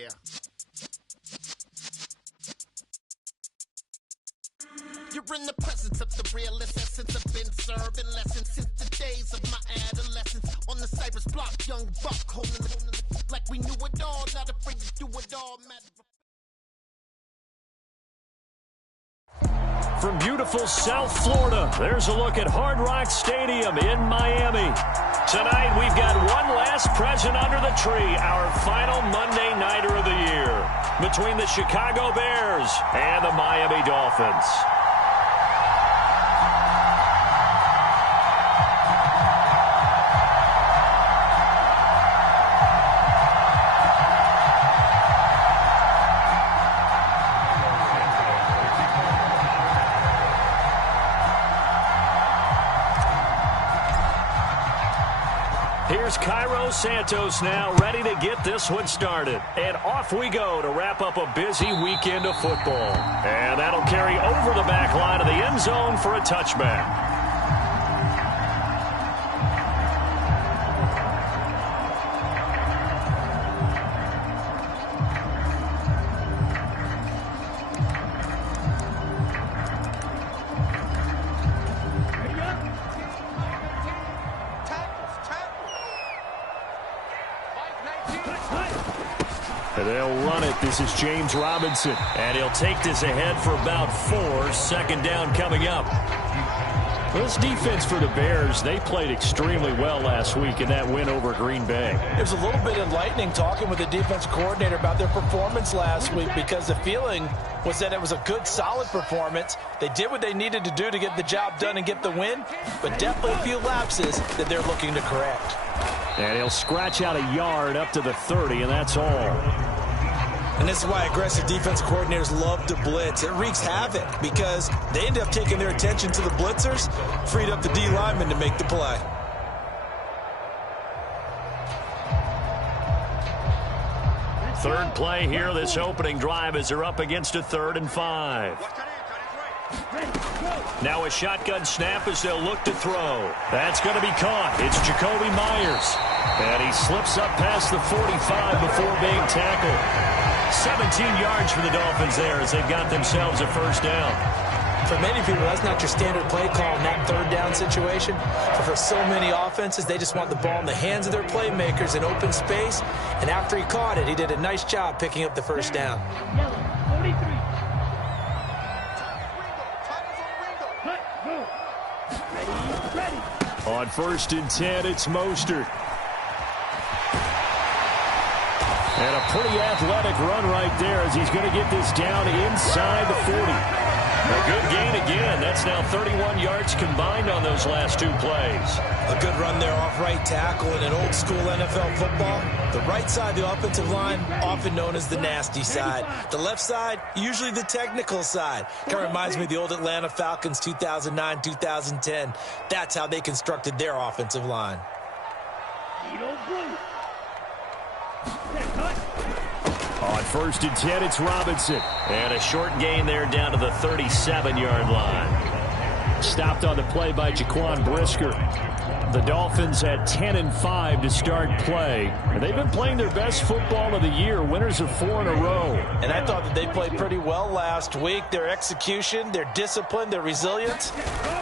yeah. You're in the presence of the realest essence. I've been serving lessons since the days of my adolescence. On the Cypress block, young buck holding the like we knew it all, not afraid to do it all. From beautiful South Florida, there's a look at Hard Rock Stadium in Miami. Tonight, we've got one last present under the tree, our final Monday Nighter of the year, between the Chicago Bears and the Miami Dolphins. Here's Cairo Santos now, ready to get this one started. And off we go to wrap up a busy weekend of football. And that'll carry over the back line of the end zone for a touchback. They'll run it. This is James Robinson. And he'll take this ahead for about 4. Second down coming up. This defense for the Bears, they played extremely well last week in that win over Green Bay. It was a little bit enlightening talking with the defense coordinator about their performance last week, because the feeling was that it was a good, solid performance. They did what they needed to do to get the job done and get the win, but definitely a few lapses that they're looking to correct. And he'll scratch out a yard up to the 30, and that's all. And this is why aggressive defense coordinators love to blitz. It wreaks havoc because they end up taking their attention to the blitzers, freed up the D lineman to make the play. Third play here, this opening drive, as they're up against a 3rd and 5. Now a shotgun snap as they'll look to throw. That's going to be caught. It's Jakobi Meyers. And he slips up past the 45 before being tackled. 17 yards for the Dolphins there as they've got themselves a first down. For many people, that's not your standard play call in that third down situation. But for so many offenses, they just want the ball in the hands of their playmakers in open space. And after he caught it, he did a nice job picking up the first down. On 1st and 10, it's Mostert. And a pretty athletic run right there as he's going to get this down inside the 40. A good gain again. That's now 31 yards combined on those last 2 plays. A good run there off right tackle in an old school NFL football. The right side of the offensive line, often known as the nasty side. The left side, usually the technical side. Kind of reminds me of the old Atlanta Falcons 2009-2010. That's how they constructed their offensive line. On 1st and 10, it's Robinson. And a short gain there down to the 37-yard line. Stopped on the play by Jaquan Brisker. The Dolphins had 10 and 5 to start play. And they've been playing their best football of the year, winners of 4 in a row. And I thought that they played pretty well last week. Their execution, their discipline, their resilience,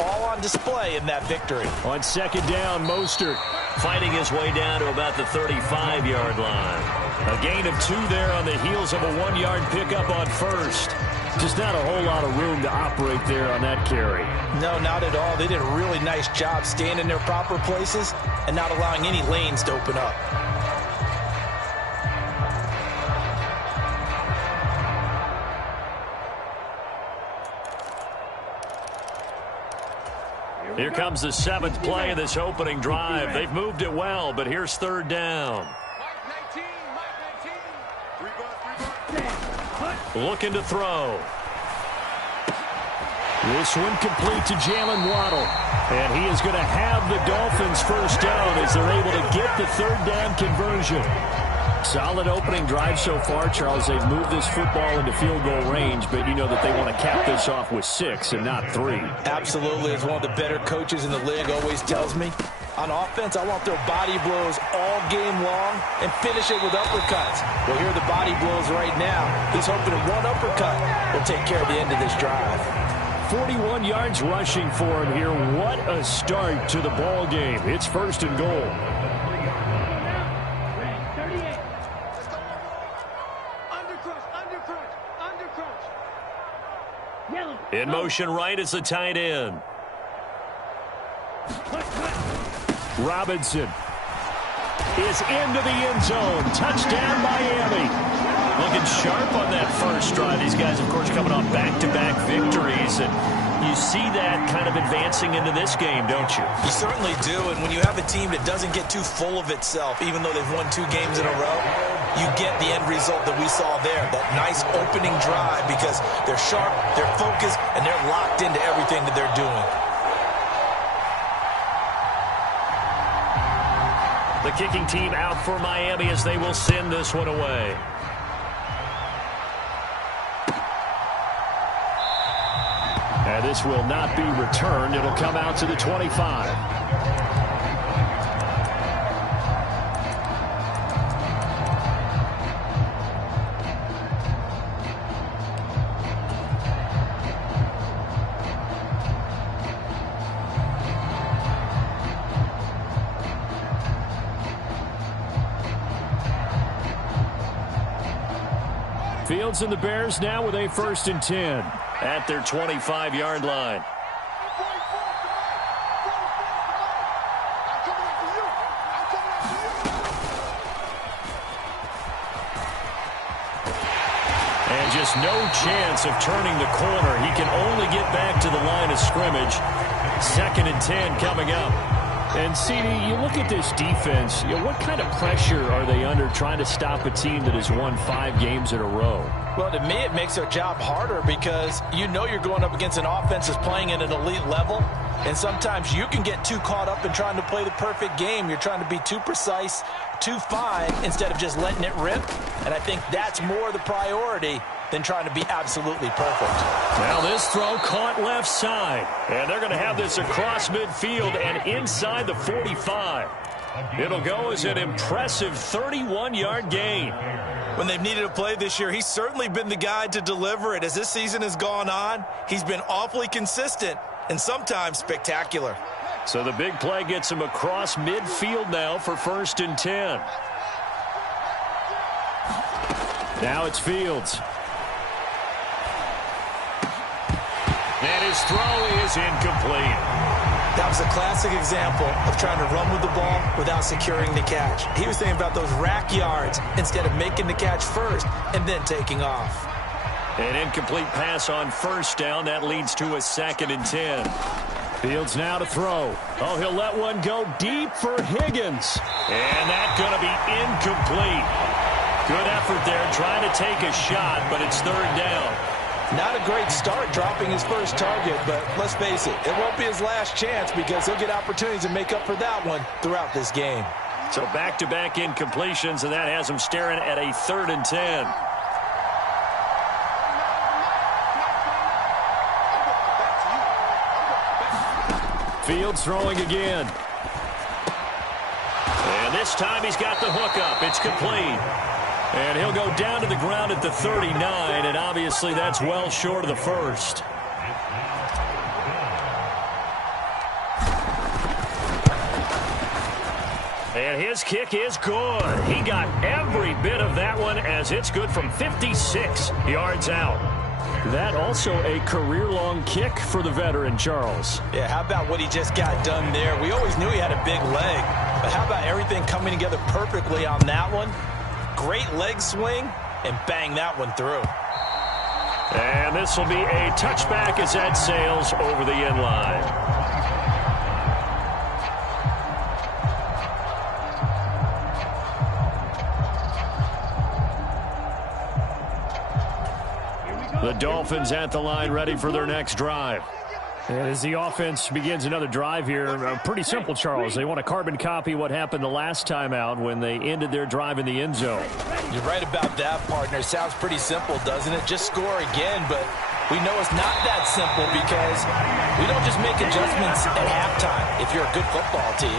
all on display in that victory. On 2nd down, Mostert fighting his way down to about the 35-yard line. A gain of 2 there on the heels of a 1-yard pickup on 1st. Just not a whole lot of room to operate there on that carry. No, not at all. They did a really nice job staying in their proper places and not allowing any lanes to open up. Here comes the 7th play of this opening drive. They've moved it well, but here's 3rd down. Looking to throw. This one complete to Jalen Waddle. And he is going to have the Dolphins first down as they're able to get the 3rd down conversion. Solid opening drive so far, Charles. They've moved this football into field goal range, but you know that they want to cap this off with 6 and not 3. Absolutely. As one of the better coaches in the league always tells me, On offense, I want their body blows all game long and finish it with uppercuts. Well, here are the body blows right now. He's hoping that one uppercut will take care of the end of this drive. 41 yards rushing for him here. What a start to the ball game. It's 1st and goal. In motion right is the tight end. Robinson is into the end zone. Touchdown, Miami. Looking sharp on that first drive. These guys, of course, coming off back-to-back victories. And you see that kind of advancing into this game, don't you? You certainly do. And when you have a team that doesn't get too full of itself, even though they've won 2 games in a row, you get the end result that we saw there. That nice opening drive because they're sharp, they're focused, and they're locked into everything that they're doing. The kicking team out for Miami as they will send this one away. And this will not be returned. It'll come out to the 25. Fields and the Bears now with a 1st and 10 at their 25-yard line. And just no chance of turning the corner. He can only get back to the line of scrimmage. 2nd and 10 coming up. And, CD, you look at this defense, what kind of pressure are they under trying to stop a team that has won 5 games in a row? Well, to me, it makes their job harder because you know you're going up against an offense that's playing at an elite level. And sometimes you can get too caught up in trying to play the perfect game. You're trying to be too precise, too fine, instead of just letting it rip. And I think that's more the priority than trying to be absolutely perfect. Now this throw caught left side. And they're going to have this across midfield and inside the 45. It'll go as an impressive 31-yard gain. When they've needed a play this year, he's certainly been the guy to deliver it. As this season has gone on, he's been awfully consistent and sometimes spectacular. So the big play gets him across midfield now for 1st and 10. Now it's Fields. And his throw is incomplete. That was a classic example of trying to run with the ball without securing the catch. He was thinking about those rack yards instead of making the catch first and then taking off. An incomplete pass on 1st down. That leads to a 2nd and 10. Fields now to throw. Oh, he'll let one go deep for Higgins. And that's going to be incomplete. Good effort there trying to take a shot, but it's 3rd down. Not a great start dropping his first target, but let's face it, it won't be his last chance because he'll get opportunities to make up for that one throughout this game. So back-to-back incompletions, and that has him staring at a 3rd and 10. Fields throwing again. And this time he's got the hook up. It's complete. And he'll go down to the ground at the 39, and obviously that's well short of the 1st. And his kick is good. He got every bit of that one as it's good from 56 yards out. That also a career-long kick for the veteran, Charles. Yeah, how about what he just got done there? We always knew he had a big leg, but how about everything coming together perfectly on that one? Great leg swing, and bang that one through. And this will be a touchback as that sails over the end line. The Dolphins at the line ready for their next drive. And as the offense begins another drive here, pretty simple, Charles. They want to carbon copy what happened the last time out when they ended their drive in the end zone. You're right about that, partner. Sounds pretty simple, doesn't it? Just score again, but We know it's not that simple because we don't just make adjustments at halftime if you're a good football team.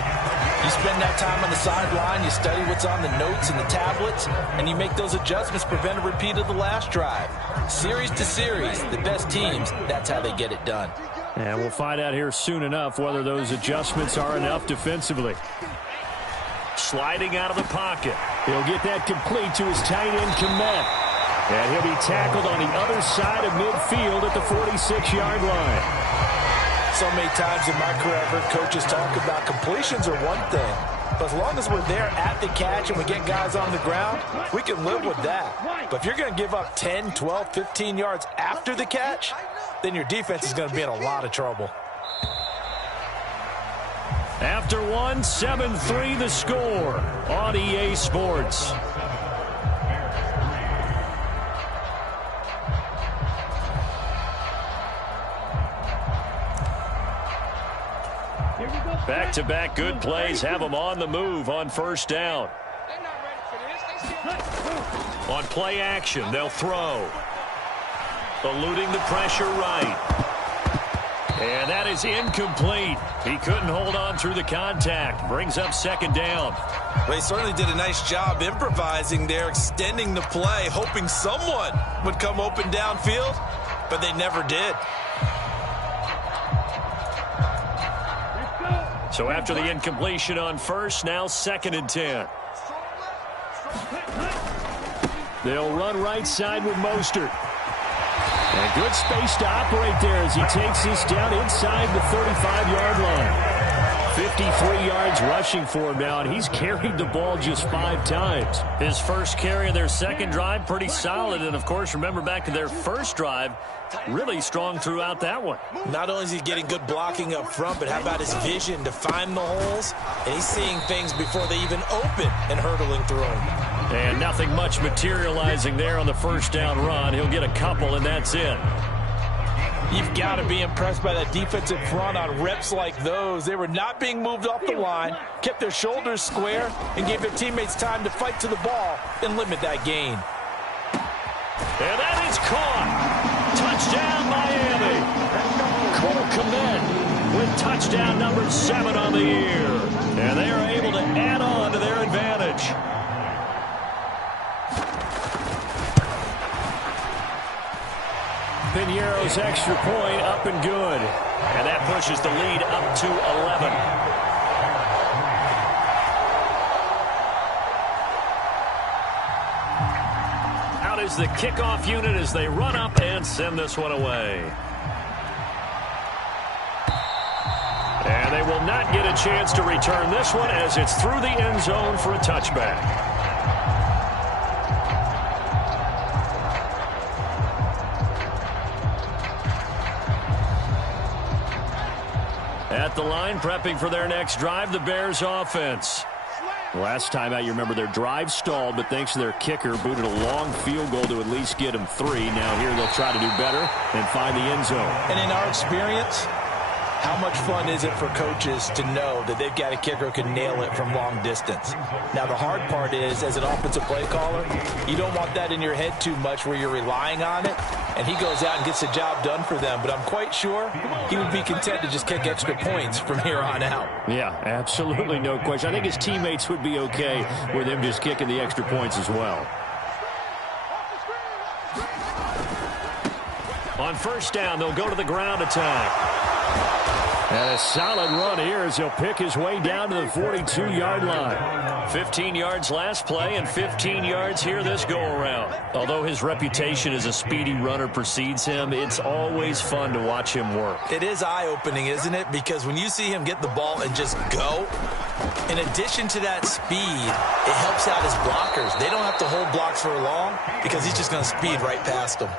You spend that time on the sideline, you study what's on the notes and the tablets, and you make those adjustments, prevent a repeat of the last drive. Series to series, the best teams, that's how they get it done. And we'll find out here soon enough whether those adjustments are enough defensively. Sliding out of the pocket. He'll get that complete to his tight end, Kmet. And he'll be tackled on the other side of midfield at the 46-yard line. So many times in my career, I've heard coaches talk about completions are one thing. But as long as we're there at the catch and we get guys on the ground, we can live with that. But if you're going to give up 10, 12, 15 yards after the catch, then your defense is going to be in a lot of trouble. After one, 7-3 the score on EA Sports. Back-to-back good plays have them on the move on first down. On play action, they'll throw. Eluding the pressure right. And that is incomplete. He couldn't hold on through the contact. Brings up second down. Well, he certainly did a nice job improvising there, extending the play, hoping someone would come open downfield, but they never did. So after the incompletion on first, now 2nd and 10. They'll run right side with Mostert. And good space to operate there as he takes this down inside the 35-yard line. 53 yards rushing for him now, and he's carried the ball just 5 times. His first carry of their second drive, pretty solid. And, of course, remember back to their first drive, really strong throughout that one. Not only is he getting good blocking up front, but how about his vision to find the holes? And he's seeing things before they even open and hurdling through them. And nothing much materializing there on the first down run. He'll get a couple, and that's it. You've got to be impressed by that defensive front on reps like those. They were not being moved off the line, kept their shoulders square, and gave their teammates time to fight to the ball and limit that gain. And that is caught. Touchdown, Miami. Cole Kmet with touchdown number 7 on the year. And they are able to add on to their advantage. Piñeiro's extra point up and good. And that pushes the lead up to 11. Out is the kickoff unit as they run up and send this one away. And they will not get a chance to return this one as it's through the end zone for a touchback. At the line, prepping for their next drive, the Bears offense. Last time out, you remember their drive stalled, but thanks to their kicker, booted a long field goal to at least get them 3. Now here they'll try to do better and find the end zone. And in our experience, how much fun is it for coaches to know that they've got a kicker who can nail it from long distance? Now, the hard part is, as an offensive play caller, you don't want that in your head too much where you're relying on it, and he goes out and gets the job done for them. But I'm quite sure he would be content to just kick extra points from here on out. Yeah, absolutely no question. I think his teammates would be okay with him just kicking the extra points as well. On first down, they'll go to the ground attack. And a solid run here as he'll pick his way down to the 42-yard line. 15 yards last play and 15 yards here this go-around. Although his reputation as a speedy runner precedes him, it's always fun to watch him work. It is eye-opening, isn't it? Because when you see him get the ball and just go, in addition to that speed, it helps out his blockers. They don't have to hold blocks for long because he's just going to speed right past them.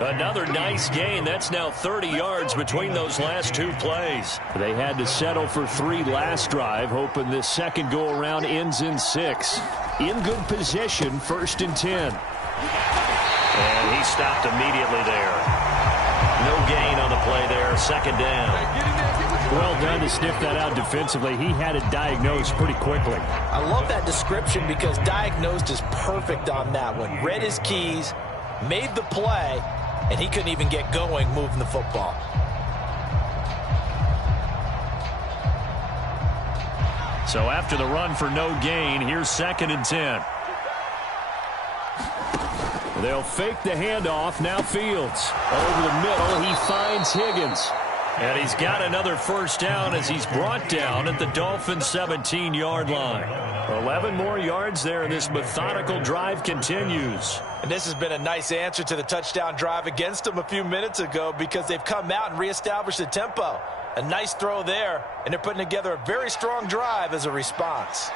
Another nice gain. That's now 30 yards between those last 2 plays. They had to settle for 3 last drive, hoping this second go-around ends in 6. In good position, 1st and 10. And he stopped immediately there. No gain on the play there, 2nd down. Well done to sniff that out defensively. He had it diagnosed pretty quickly. I love that description because diagnosed is perfect on that one. Read his keys, made the play, and he couldn't even get going moving the football. So after the run for no gain, here's 2nd and 10. They'll fake the handoff. Now Fields. Over the middle, he finds Higgins. And he's got another first down as he's brought down at the Dolphins' 17-yard line. 11 more yards there, and this methodical drive continues. And this has been a nice answer to the touchdown drive against them a few minutes ago because they've come out and reestablished the tempo. A nice throw there, and they're putting together a very strong drive as a response.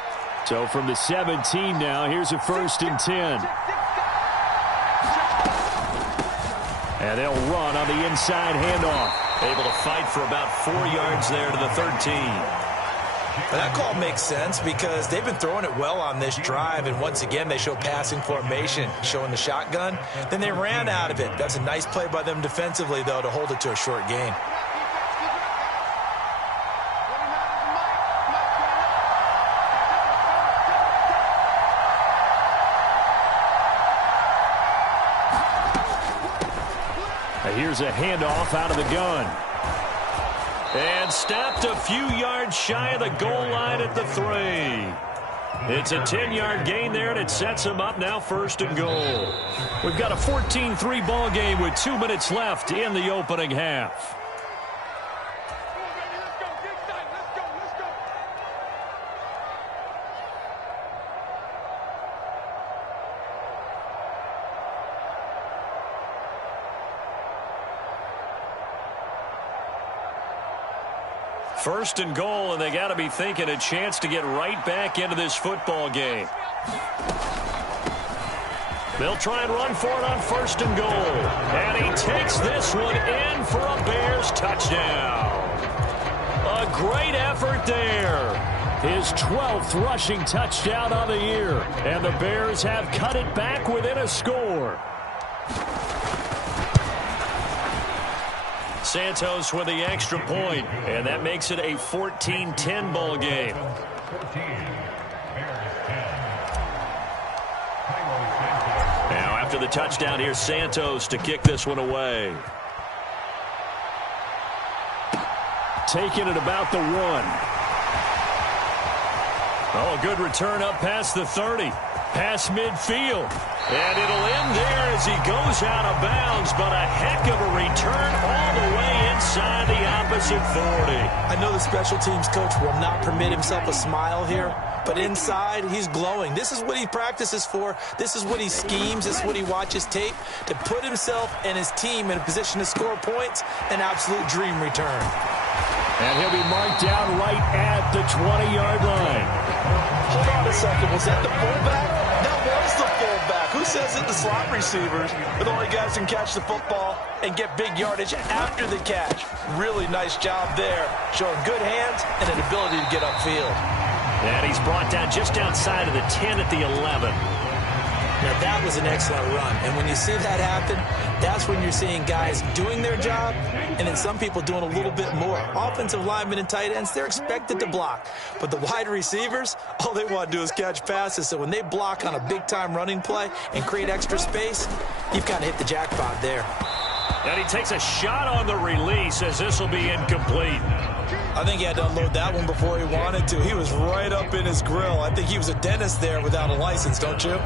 So from the 17 now, here's a 1st and 10. And they'll run on the inside handoff. Able to fight for about 4 yards there to the 13. And that call makes sense because they've been throwing it well on this drive, and once again they show passing formation, showing the shotgun. Then they ran out of it. That's a nice play by them defensively, though, to hold it to a short gain. Here's a handoff out of the gun. And stopped a few yards shy of the goal line at the 3. It's a 10-yard gain there, and it sets them up now 1st and goal. We've got a 14-3 ball game with 2 minutes left in the opening half. First and goal, and they got to be thinking a chance to get right back into this football game. They'll try and run for it on 1st and goal. And he takes this one in for a Bears touchdown. A great effort there. His 12th rushing touchdown on the year. And the Bears have cut it back within a score. Santos with the extra point, and that makes it a 14-10 ball game. Now after the touchdown, here's Santos to kick this one away. Taking it about the 1. Oh, a good return up past the 30. Past midfield. And it'll end there as he goes out of bounds, but a heck of a return all the way inside the opposite 40. I know the special teams coach will not permit himself a smile here, but inside he's glowing. This is what he practices for. This is what he schemes. This is what he watches tape to put himself and his team in a position to score points. An absolute dream return. And he'll be marked down right at the 20-yard line. Hold on a second. Was that the fullback? That was the fullback. Who says that the slot receivers are the only guys who can catch the football and get big yardage after the catch? Really nice job there, showing good hands and an ability to get upfield. And he's brought down just outside of the 10 at the 11. Now that was an excellent run, and when you see that happen, that's when you're seeing guys doing their job and then some people doing a little bit more. Offensive linemen and tight ends, they're expected to block, but the wide receivers, all they want to do is catch passes. So when they block on a big-time running play and create extra space, you've got to hit the jackpot there. And he takes a shot on the release as this will be incomplete. I think he had to unload that one before he wanted to. He was right up in his grill. I think he was a dentist there without a license, don't you?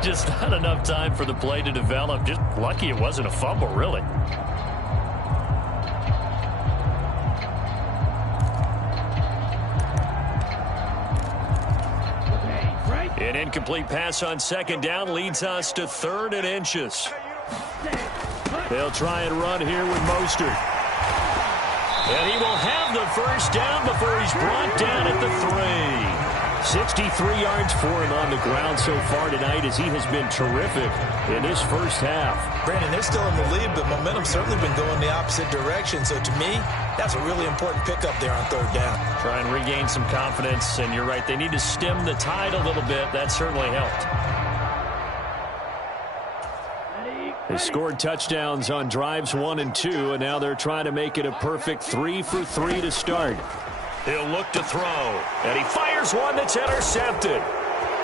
Just not enough time for the play to develop. Just lucky it wasn't a fumble, really. An incomplete pass on 2nd down leads us to 3rd and inches. They'll try and run here with Mostert. And he will have the first down before he's brought down at the 3. 63 yards for him on the ground so far tonight as he has been terrific in this first half. Brandon, they're still in the lead, but momentum's certainly been going the opposite direction. So to me, that's a really important pickup there on 3rd down. Try and regain some confidence, and you're right, they need to stem the tide a little bit. That certainly helped. They scored touchdowns on drives 1 and 2, and now they're trying to make it a perfect 3 for 3 to start. He'll look to throw, and he fires one that's intercepted.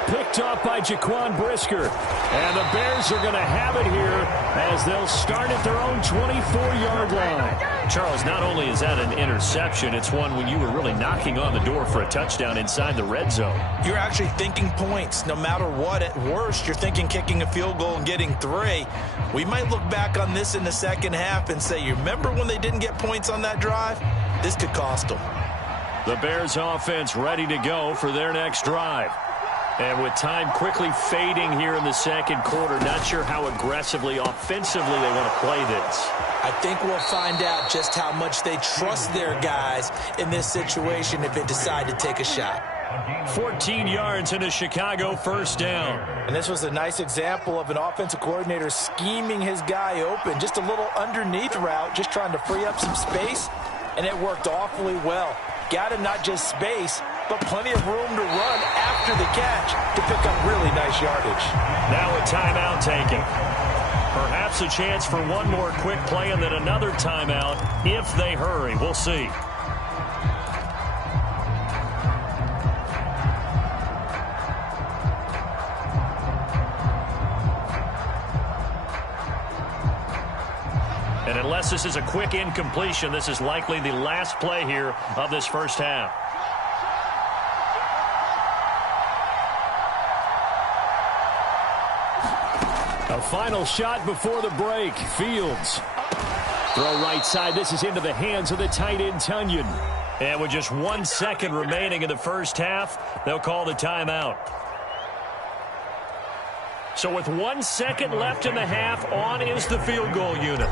picked off by Jaquan Brisker. And the Bears are going to have it here as they'll start at their own 24-yard line. Charles, not only is that an interception, it's one when you were really knocking on the door for a touchdown inside the red zone. You're actually thinking points. No matter what, at worst, you're thinking kicking a field goal and getting 3. We might look back on this in the second half and say, you remember when they didn't get points on that drive? This could cost them. The Bears offense ready to go for their next drive. And with time quickly fading here in the second quarter, not sure how aggressively, offensively they want to play this. I think we'll find out just how much they trust their guys in this situation if they decide to take a shot. 14 yards and a Chicago first down. And this was a nice example of an offensive coordinator scheming his guy open. Just a little underneath route, just trying to free up some space, and it worked awfully well. Got him not just space, but plenty of room to run after the catch to pick up really nice yardage. Now a timeout taken. Perhaps a chance for one more quick play and then another timeout if they hurry. We'll see. And unless this is a quick incompletion, this is likely the last play here of this first half. A final shot before the break. Fields. Throw right side. This is into the hands of the tight end, Tonyan. And with just 1 second remaining in the first half, they'll call the timeout. So with 1 second left in the half, on is the field goal unit.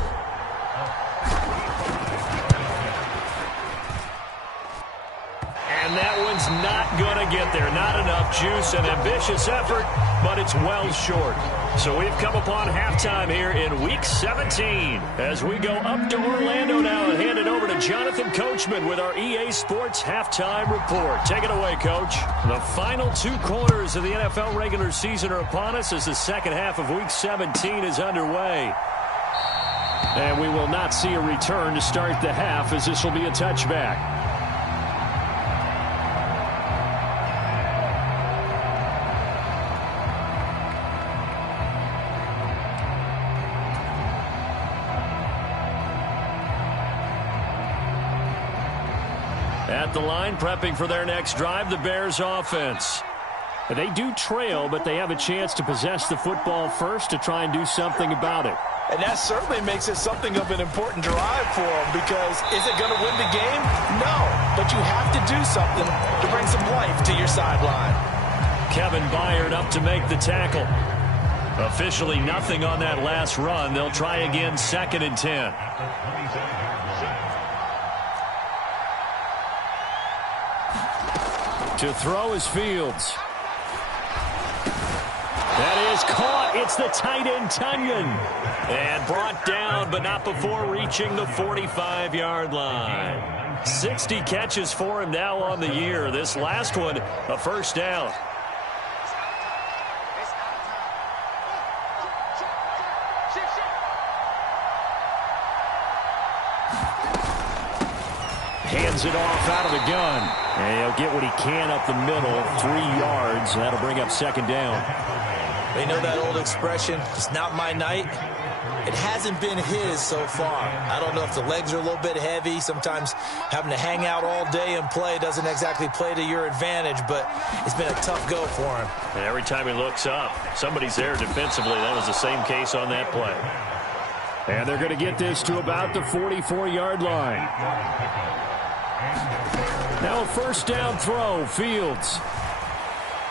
And that one's not going to get there. Not enough juice. An ambitious effort, but it's well short. So we've come upon halftime here in Week 17 as we go up to Orlando now and hand it over to Jonathan Coachman with our EA Sports Halftime Report. Take it away, Coach. The final 2 quarters of the NFL regular season are upon us as the second half of Week 17 is underway. And we will not see a return to start the half as this will be a touchback. At the line, prepping for their next drive, the Bears offense. They do trail, but they have a chance to possess the football first to try and do something about it. And that certainly makes it something of an important drive for them, because is it going to win the game? No, but you have to do something to bring some life to your sideline. Kevin Byard up to make the tackle. Officially nothing on that last run. They'll try again, 2nd and 10. To throw is Fields. That is caught. It's the tight end, Tonyan. And brought down, but not before reaching the 45-yard line. 60 catches for him now on the year. This last one, a first down. Hands it off out of the gun. And he'll get what he can up the middle, 3 yards. That'll bring up 2nd down. They know that old expression, it's not my night. It hasn't been his so far. I don't know if the legs are a little bit heavy. Sometimes having to hang out all day and play doesn't exactly play to your advantage, but it's been a tough go for him. And every time he looks up, somebody's there defensively. That was the same case on that play. And they're going to get this to about the 44-yard line. Now a first down throw, Fields.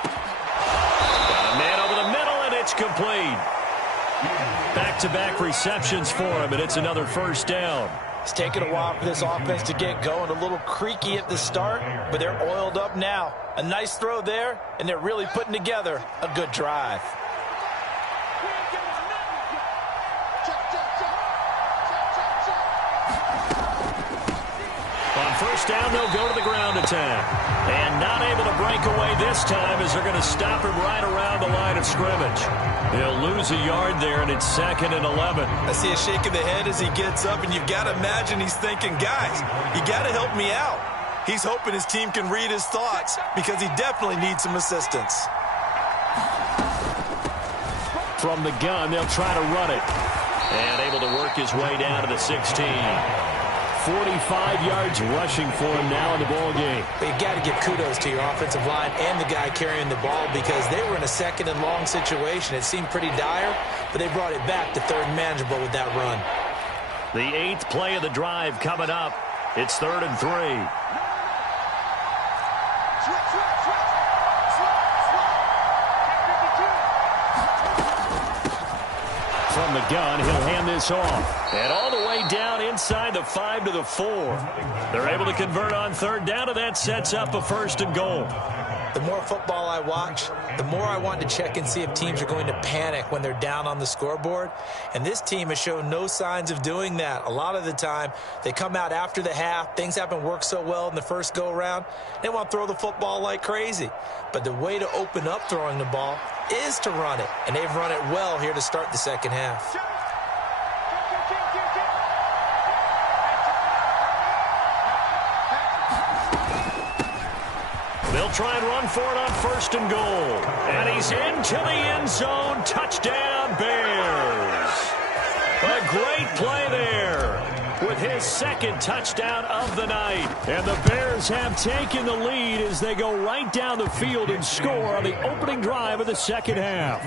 Got a man over the middle, and it's complete. Back-to-back receptions for him, and it's another first down. It's taken a while for this offense to get going. A little creaky at the start, but they're oiled up now. A nice throw there, and they're really putting together a good drive. First down, they'll go to the ground attack. And not able to break away this time as they're going to stop him right around the line of scrimmage. They'll lose a yard there, and it's 2nd and 11. I see a shake of the head as he gets up, and you've got to imagine he's thinking, guys, you got to help me out. He's hoping his team can read his thoughts because he definitely needs some assistance. From the gun, they'll try to run it. And able to work his way down to the 16. 45 yards rushing for him now in the ball game. But you got to give kudos to your offensive line and the guy carrying the ball because they were in a second and long situation. It seemed pretty dire, but they brought it back to third and manageable with that run. The 8th play of the drive coming up. It's 3rd and 3. From the gun, he'll hand this off. And all the way down inside the 5 to the 4. They're able to convert on 3rd down, and that sets up a 1st and goal. The more football I watch, the more I want to check and see if teams are going to panic when they're down on the scoreboard. And this team has shown no signs of doing that. A lot of the time, they come out after the half. Things haven't worked so well in the first go-around. They want to throw the football like crazy. But the way to open up throwing the ball is to run it. And they've run it well here to start the second half. They'll try and run for it on 1st and goal. And he's into the end zone. Touchdown, Bears. A great play there with his 2nd touchdown of the night. And the Bears have taken the lead as they go right down the field and score on the opening drive of the second half.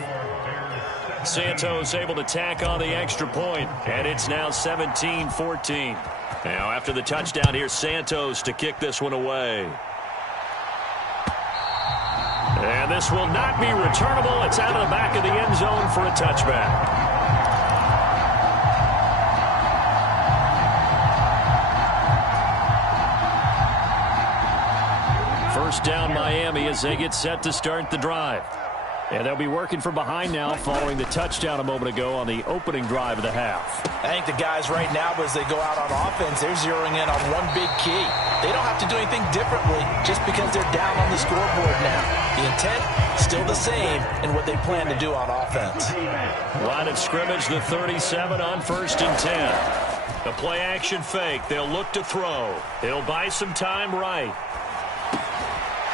Santos able to tack on the extra point, and it's now 17-14. Now after the touchdown, here's Santos to kick this one away. And this will not be returnable. It's out of the back of the end zone for a touchback. First down Miami as they get set to start the drive. And they'll be working from behind now following the touchdown a moment ago on the opening drive of the half. I think the guys right now, as they go out on offense, they're zeroing in on one big key. They don't have to do anything differently just because they're down on the scoreboard now. The intent, still the same in what they plan to do on offense. Line of scrimmage, the 37 on 1st and 10. The play action fake. They'll look to throw. They'll buy some time right.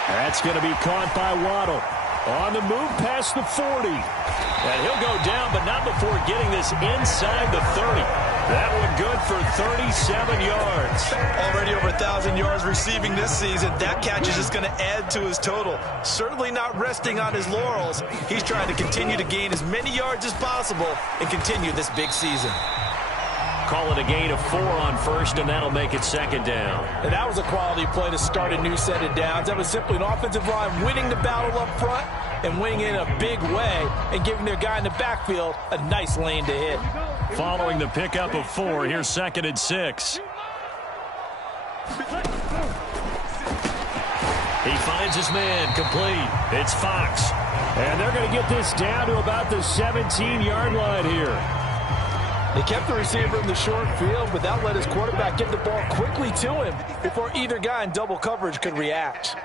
That's going to be caught by Waddle. On the move past the 40. And he'll go down, but not before getting this inside the 30. That one good for 37 yards. Already over 1,000 yards receiving this season. That catch is just going to add to his total. Certainly not resting on his laurels. He's trying to continue to gain as many yards as possible and continue this big season. Call it a gain of 4 on 1st, and that'll make it 2nd down. And that was a quality play to start a new set of downs. That was simply an offensive line winning the battle up front and winning in a big way and giving their guy in the backfield a nice lane to hit. Following the pickup of 4, here's 2nd and 6. He finds his man complete. It's Fox. And they're going to get this down to about the 17-yard line here. They kept the receiver in the short field, but that let his quarterback get the ball quickly to him before either guy in double coverage could react.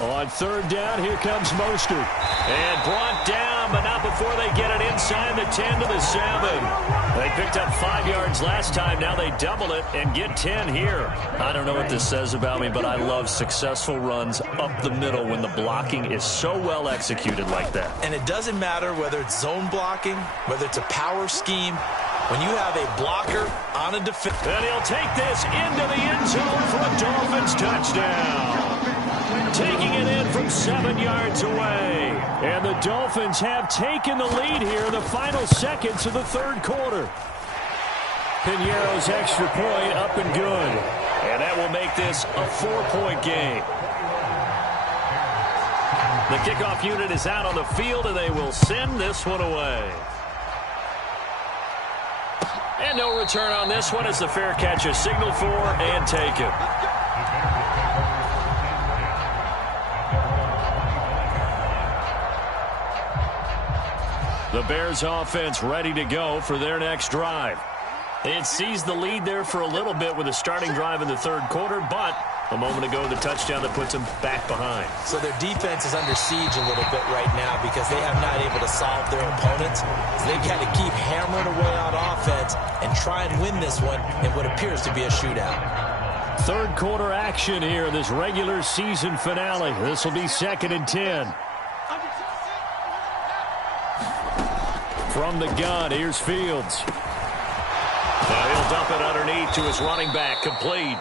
On 3rd down, here comes Mostert. And brought down, but not before they get it inside the 10 to the 7. They picked up 5 yards last time. Now they double it and get 10 here. I don't know what this says about me, but I love successful runs up the middle when the blocking is so well executed like that. And it doesn't matter whether it's zone blocking, whether it's a power scheme. When you have a blocker on a defense. And he'll take this into the end zone for a Dolphins touchdown. Taking it in from 7 yards away. And the Dolphins have taken the lead here in the final seconds of the 3rd quarter. Piñeiro's extra point up and good. And that will make this a 4-point game. The kickoff unit is out on the field, and they will send this one away. And no return on this one as the fair catch is signaled for and taken. The Bears offense ready to go for their next drive. It seized the lead there for a little bit with a starting drive in the 3rd quarter, but a moment ago the touchdown that puts them back behind. So their defense is under siege a little bit right now because they have not able to solve their opponents. So they've got to keep hammering away on offense and try and win this one in what appears to be a shootout. 3rd quarter action here in this regular season finale. This will be 2nd and 10. From the gun, here's Fields. Now he'll dump it underneath to his running back, complete.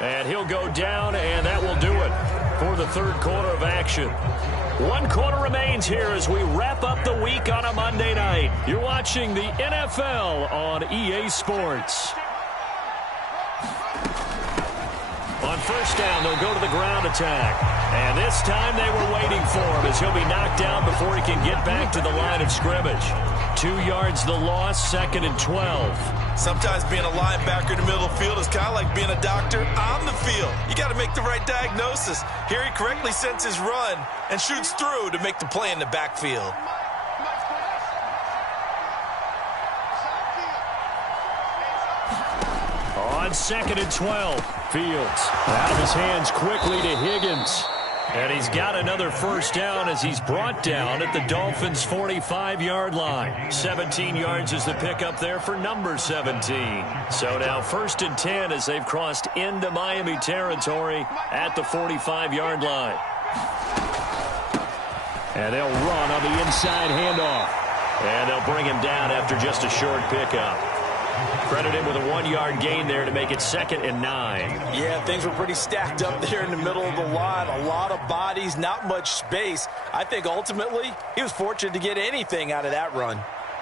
And he'll go down, and that will do it for the third quarter of action. 1 quarter remains here as we wrap up the week on a Monday night. You're watching the NFL on EA Sports. On first down, they'll go to the ground attack. And this time they were waiting for him as he'll be knocked down before he can get back to the line of scrimmage. 2 yards the loss, 2nd and 12. Sometimes being a linebacker in the middle of the field is kind of like being a doctor on the field. You got to make the right diagnosis. Here he correctly sends his run and shoots through to make the play in the backfield. On 2nd and 12, Fields out of his hands quickly to Higgins. And he's got another first down as he's brought down at the Dolphins' 45-yard line. 17 yards is the pickup there for number 17. So now 1st and 10 as they've crossed into Miami territory at the 45-yard line. And they'll run on the inside handoff. And they'll bring him down after just a short pickup. Credit him with a 1-yard gain there to make it 2nd and 9. Yeah, things were pretty stacked up there in the middle of the line. A lot of bodies, not much space. I think ultimately he was fortunate to get anything out of that run.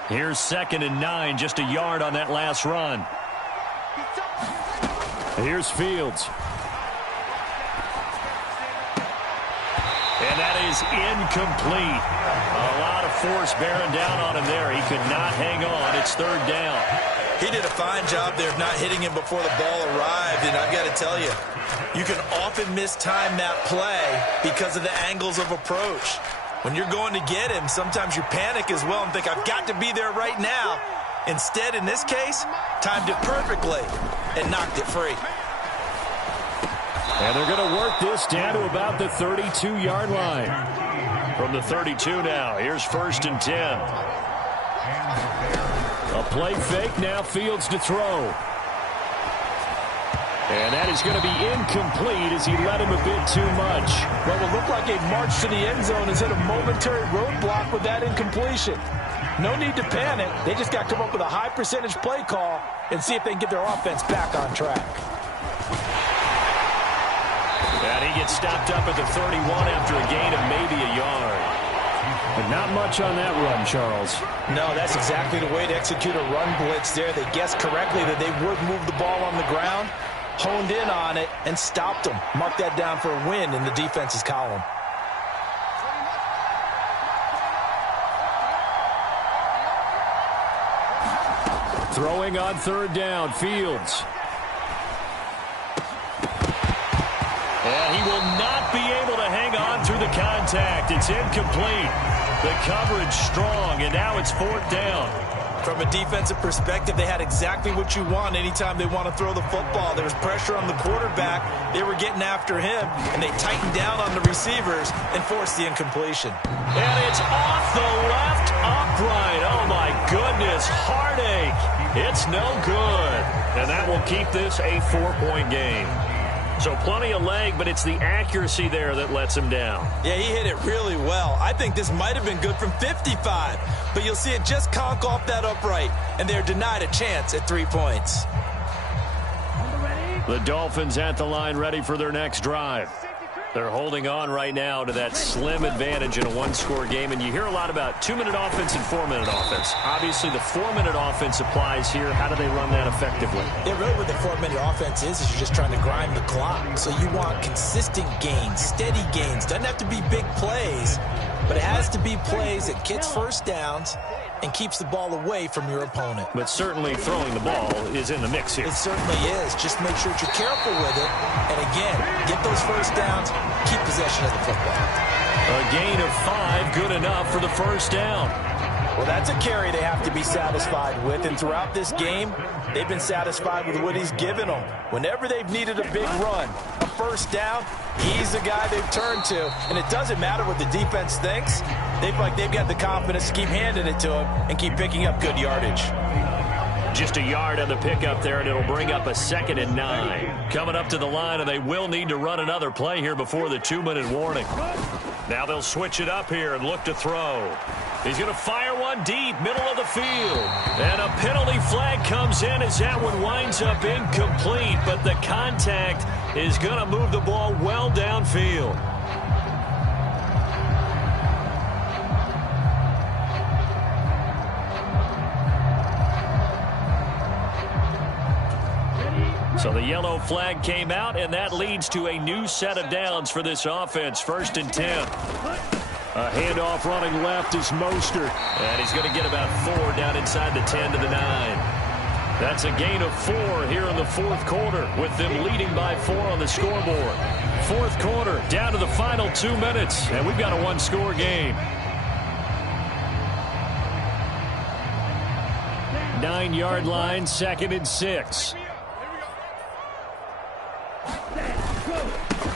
Here's 2nd and 9, just a yard on that last run. Here's Fields. And that is incomplete. A lot of force bearing down on him there. He could not hang on. It's 3rd down. He did a fine job there of not hitting him before the ball arrived, and I've got to tell you, you can often mistime that play because of the angles of approach. When you're going to get him, sometimes you panic as well and think, I've got to be there right now. Instead, in this case, timed it perfectly and knocked it free. And they're going to work this down to about the 32-yard line. From the 32 now, here's 1st and 10. A play fake, now Fields to throw. And that is going to be incomplete as he let him a bit too much. Well, it looked like a march to the end zone has hit a momentary roadblock with that incompletion. No need to panic. They just got to come up with a high percentage play call and see if they can get their offense back on track. And he gets stopped up at the 31 after a gain of maybe a yard. But not much on that run, Charles. No, that's exactly the way to execute a run blitz there. They guessed correctly that they would move the ball on the ground, honed in on it, and stopped them. Mark that down for a win in the defense's column. Throwing on 3rd down, Fields. And he will not be able to hang on through the contact. It's incomplete. The coverage strong, and now it's 4th down. From a defensive perspective, they had exactly what you want anytime they want to throw the football. There was pressure on the quarterback. They were getting after him, and they tightened down on the receivers and forced the incompletion. And it's off the left upright. Oh, my goodness. Heartache. It's no good. And that will keep this a 4-point game. So plenty of leg, but it's the accuracy there that lets him down. Yeah, he hit it really well. I think this might have been good from 55, but you'll see it just conk off that upright, and they're denied a chance at 3 points. The Dolphins at the line ready for their next drive. They're holding on right now to that slim advantage in a 1-score game, and you hear a lot about 2-minute offense and 4-minute offense. Obviously, the 4-minute offense applies here. How do they run that effectively? Yeah, really what the 4-minute offense is you're just trying to grind the clock. So you want consistent gains, steady gains. Doesn't have to be big plays, but it has to be plays that gets first downs and keeps the ball away from your opponent. But certainly throwing the ball is in the mix here. It certainly is. Just make sure that you're careful with it. And again, get those first downs, keep possession of the football. A gain of 5, good enough for the first down. Well, that's a carry they have to be satisfied with. And throughout this game, they've been satisfied with what he's given them. Whenever they've needed a big run, a first down, he's the guy they've turned to. And it doesn't matter what the defense thinks. They feel like they've got the confidence to keep handing it to him and keep picking up good yardage. Just a yard on the pickup there, and it'll bring up a 2nd and 9. Coming up to the line, and they will need to run another play here before the 2-minute warning. Now they'll switch it up here and look to throw. He's going to fire one deep, middle of the field. And a penalty flag comes in as that one winds up incomplete, but the contact is going to move the ball well downfield. So the yellow flag came out, and that leads to a new set of downs for this offense. 1st and 10. A handoff running left is Mostert. And he's going to get about 4 down inside the 10 to the 9. That's a gain of 4 here in the 4th quarter, with them leading by 4 on the scoreboard. 4th quarter, down to the final 2 minutes, and we've got a 1-score game. 9-yard line, 2nd and 6.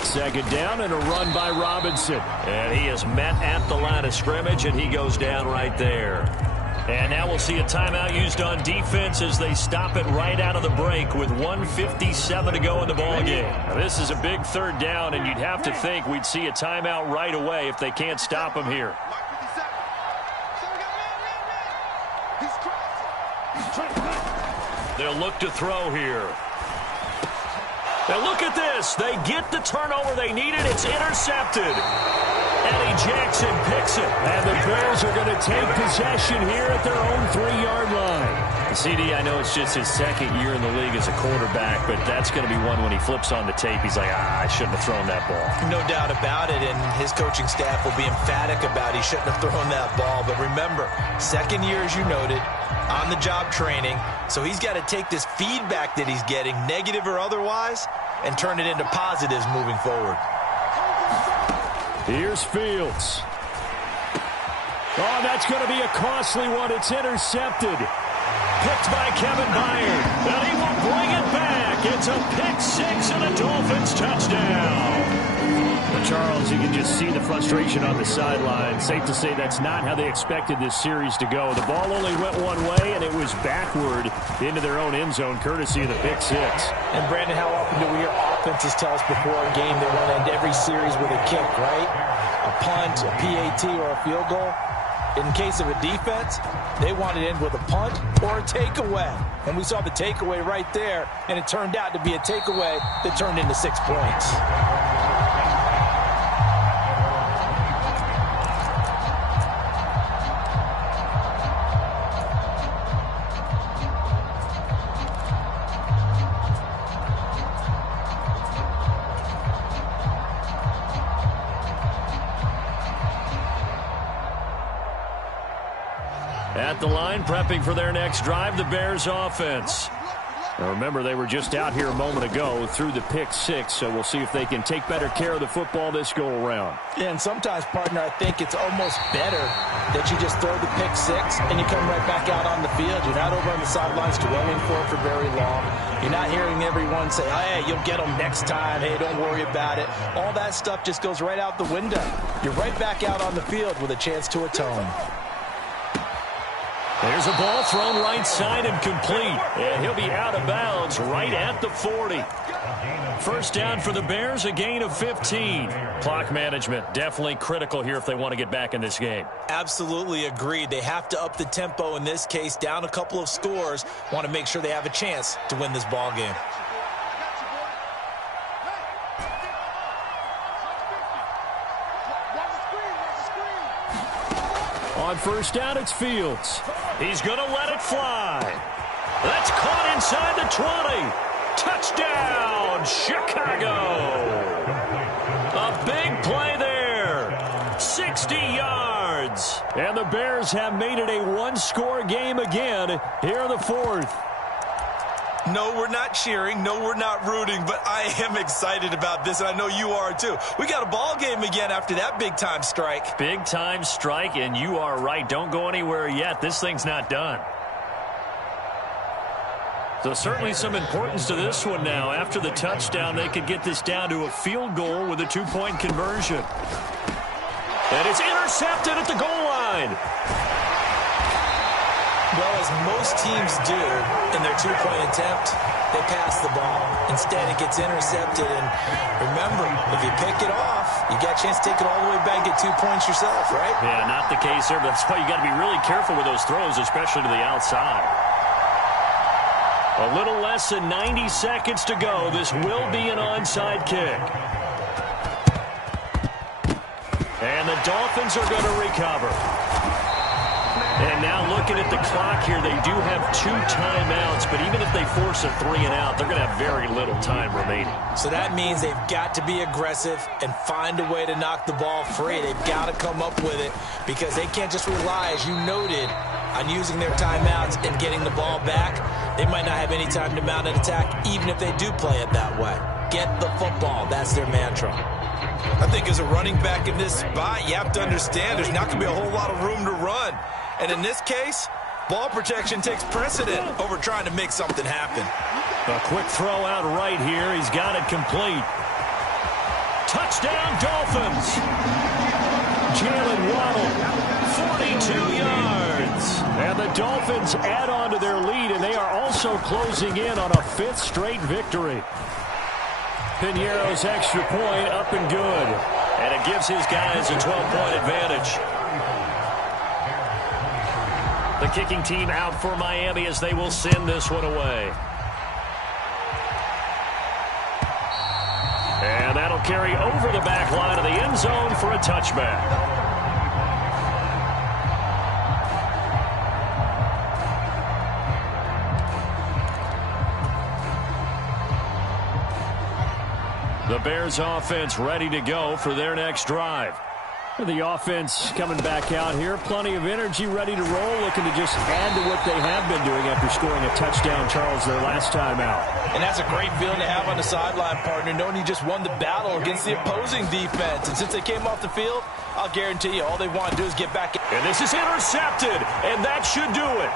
2nd down and a run by Robinson. And he is met at the line of scrimmage, and he goes down right there. And now we'll see a timeout used on defense as they stop it right out of the break with 1:57 to go in the ballgame. Now, this is a big 3rd down, and you'd have to think we'd see a timeout right away if they can't stop him here. They'll look to throw here. Now look at this. They get the turnover they needed. It's intercepted. Eddie Jackson picks it. And the Bears are going to take possession here at their own 3-yard line. CD, I know it's just his 2nd year in the league as a quarterback, but that's going to be one when he flips on the tape. He's like, I shouldn't have thrown that ball. No doubt about it, and his coaching staff will be emphatic about he shouldn't have thrown that ball. But remember, 2nd year, as you noted, on-the-job training. So he's got to take this feedback that he's getting, negative or otherwise, and turn it into positives moving forward. Here's Fields. Oh, that's going to be a costly one. It's intercepted. Picked by Kevin Byard. And he will bring it back. It's a pick-6 and a Dolphins touchdown. Charles, you can just see the frustration on the sideline. Safe to say that's not how they expected this series to go. The ball only went one way, and it was backward into their own end zone, courtesy of the pick-6. And, Brandon, how often do we hear offenses tell us before a game they want to end every series with a kick, right? A punt, a PAT, or a field goal. In case of a defense, they want to end with a punt or a takeaway. And we saw the takeaway right there, and it turned out to be a takeaway that turned into 6 points. At the line, prepping for their next drive, the Bears offense. Now remember, they were just out here a moment ago through the pick-6, so we'll see if they can take better care of the football this go-around. Yeah, and sometimes, partner, I think it's almost better that you just throw the pick-6 and you come right back out on the field. You're not over on the sidelines dwelling for very long. You're not hearing everyone say, hey, you'll get them next time. Hey, don't worry about it. All that stuff just goes right out the window. You're right back out on the field with a chance to atone. There's a ball thrown right side and complete. And he'll be out of bounds right at the 40. 1st down for the Bears, a gain of 15. Clock management definitely critical here if they want to get back in this game. Absolutely agreed. They have to up the tempo in this case, down a couple of scores. Want to make sure they have a chance to win this ball game. On 1st down, it's Fields. He's going to let it fly. That's caught inside the 20. Touchdown, Chicago. A big play there. 60 yards. And the Bears have made it a 1-score game again here in the 4th. No, we're not cheering. No, we're not rooting, but I am excited about this, and I know you are too. We got a ball game again after that big-time strike. Big-time strike, and you are right. Don't go anywhere yet. This thing's not done. So certainly some importance to this one now. After the touchdown, they could get this down to a field goal with a 2-point conversion. And it's intercepted at the goal line. Well, as most teams do in their 2-point attempt, they pass the ball. Instead, it gets intercepted. And remember, if you pick it off, you got a chance to take it all the way back, get 2 points yourself, right? Yeah, not the case there. But that's why you got to be really careful with those throws, especially to the outside. A little less than 90 seconds to go. This will be an onside kick. And the Dolphins are going to recover. And now looking at the clock here, they do have 2 timeouts, but even if they force a 3-and-out, they're going to have very little time remaining. So that means they've got to be aggressive and find a way to knock the ball free. They've got to come up with it because they can't just rely, as you noted, on using their timeouts and getting the ball back. They might not have any time to mount an attack, even if they do play it that way. Get the football. That's their mantra. I think as a running back in this spot, you have to understand there's not going to be a whole lot of room to run. And in this case, ball protection takes precedent over trying to make something happen. A quick throw out right here. He's got it complete. Touchdown, Dolphins. Jalen Waddle, 42 yards. And the Dolphins add on to their lead, and they are also closing in on a 5th straight victory. Piñeiro's extra point up and good. And it gives his guys a 12-point advantage. The kicking team out for Miami as they will send this one away. And that'll carry over the back line of the end zone for a touchback. The Bears offense ready to go for their next drive. The offense coming back out here. Plenty of energy, ready to roll, looking to just add to what they have been doing after scoring a touchdown, Charles, their last time out. And that's a great feeling to have on the sideline, partner, knowing you just won the battle against the opposing defense. And since they came off the field, I'll guarantee you all they want to do is get back. And this is intercepted, and that should do it.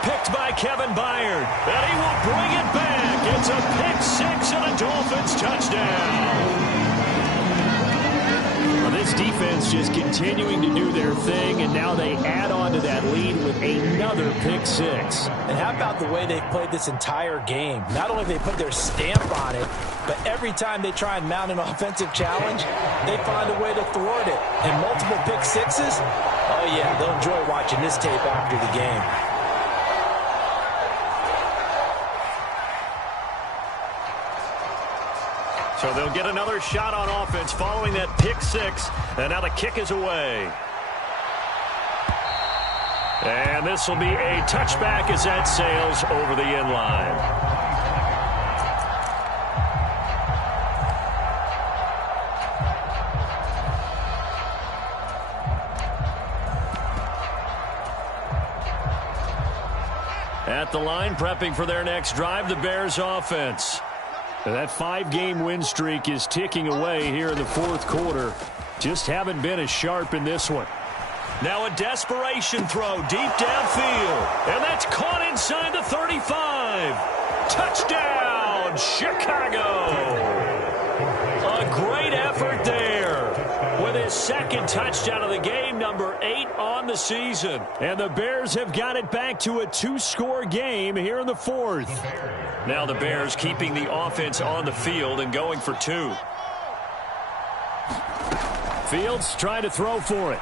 Picked by Kevin Byard, and he will bring it back. It's a pick 6 and a Dolphins touchdown. This defense just continuing to do their thing, and now they add on to that lead with another pick 6. And how about the way they've played this entire game? Not only have they put their stamp on it, but every time they try and mount an offensive challenge, they find a way to thwart it. And multiple pick 6s, oh yeah, they'll enjoy watching this tape after the game. So they'll get another shot on offense following that pick 6. And now the kick is away. And this will be a touchback as that sails over the end line. At the line, prepping for their next drive, the Bears offense. That 5-game win streak is ticking away here in the 4th quarter. Just haven't been as sharp in this one. Now a desperation throw deep downfield. And that's caught inside the 35. Touchdown, Chicago. A great effort there. With his 2nd touchdown of the game, number 8 on the season. And the Bears have got it back to a 2-score game here in the 4th. Now the Bears keeping the offense on the field and going for 2. Fields trying to throw for it.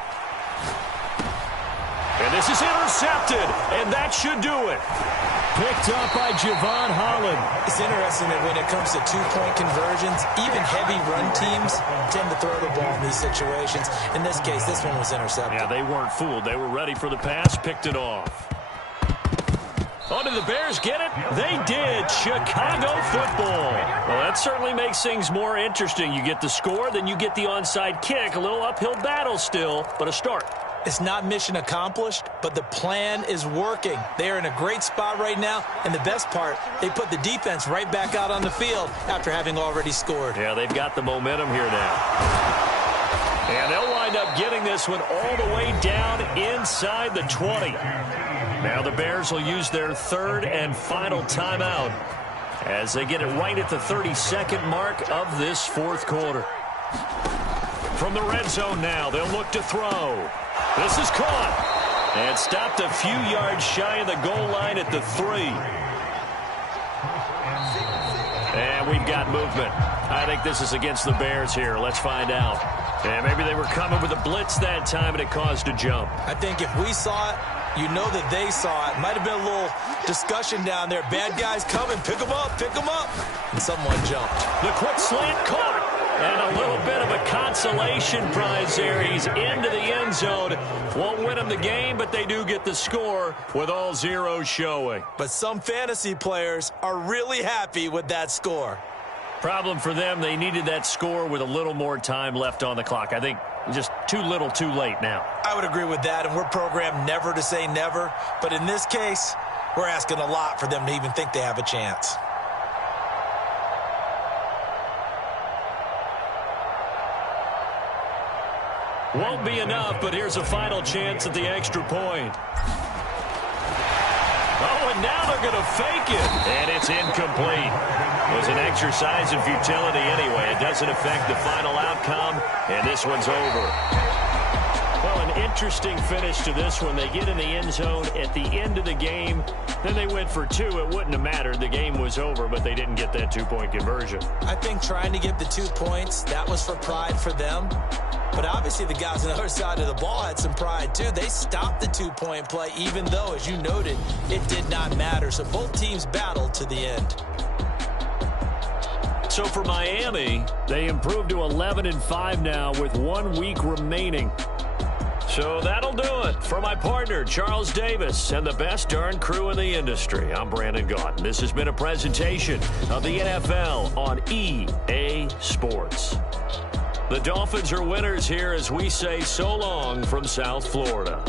And this is intercepted, and that should do it. Picked up by Javon Holland. It's interesting that when it comes to 2-point conversions, even heavy run teams tend to throw the ball in these situations. In this case, this one was intercepted. Yeah, they weren't fooled. They were ready for the pass, picked it off. Oh, did the Bears get it? They did. Chicago football. Well, that certainly makes things more interesting. You get the score, then you get the onside kick. A little uphill battle still, but a start. It's not mission accomplished, but the plan is working. They are in a great spot right now, and the best part, they put the defense right back out on the field after having already scored. Yeah, they've got the momentum here now. And they'll wind up getting this one all the way down inside the 20. Now the Bears will use their 3rd and final timeout as they get it right at the 32nd mark of this 4th quarter. From the red zone now, they'll look to throw. This is caught and stopped a few yards shy of the goal line at the 3. And we've got movement. I think this is against the Bears here. Let's find out. And maybe they were coming with a blitz that time, and it caused a jump. I think if we saw it, you know that they saw it. Might have been a little discussion down there. Bad guys coming. Pick them up. Pick them up. And someone jumped. The quick slant caught. And a little bit of a consolation prize there. He's into the end zone. Won't win him the game, but they do get the score with all zeros showing. But some fantasy players are really happy with that score. Problem for them, they needed that score with a little more time left on the clock. I think just too little, too late now. I would agree with that, and we're programmed never to say never. But in this case, we're asking a lot for them to even think they have a chance. Won't be enough, but here's a final chance at the extra point. Oh, and now they're going to fake it. And it's incomplete. It was an exercise in futility anyway. It doesn't affect the final outcome, and this one's over. Well, an interesting finish to this one. They get in the end zone at the end of the game. Then they went for two. It wouldn't have mattered. The game was over, but they didn't get that two-point conversion. I think trying to get the 2 points, that was for pride for them. But obviously the guys on the other side of the ball had some pride too. They stopped the two-point play, even though, as you noted, it did not matter. So both teams battled to the end. So for Miami, they improved to 11-5 now with 1 week remaining. So that'll do it. For my partner, Charles Davis, and the best darn crew in the industry, I'm Brandon Gaudin. This has been a presentation of the NFL on EA Sports. The Dolphins are winners here as we say so long from South Florida.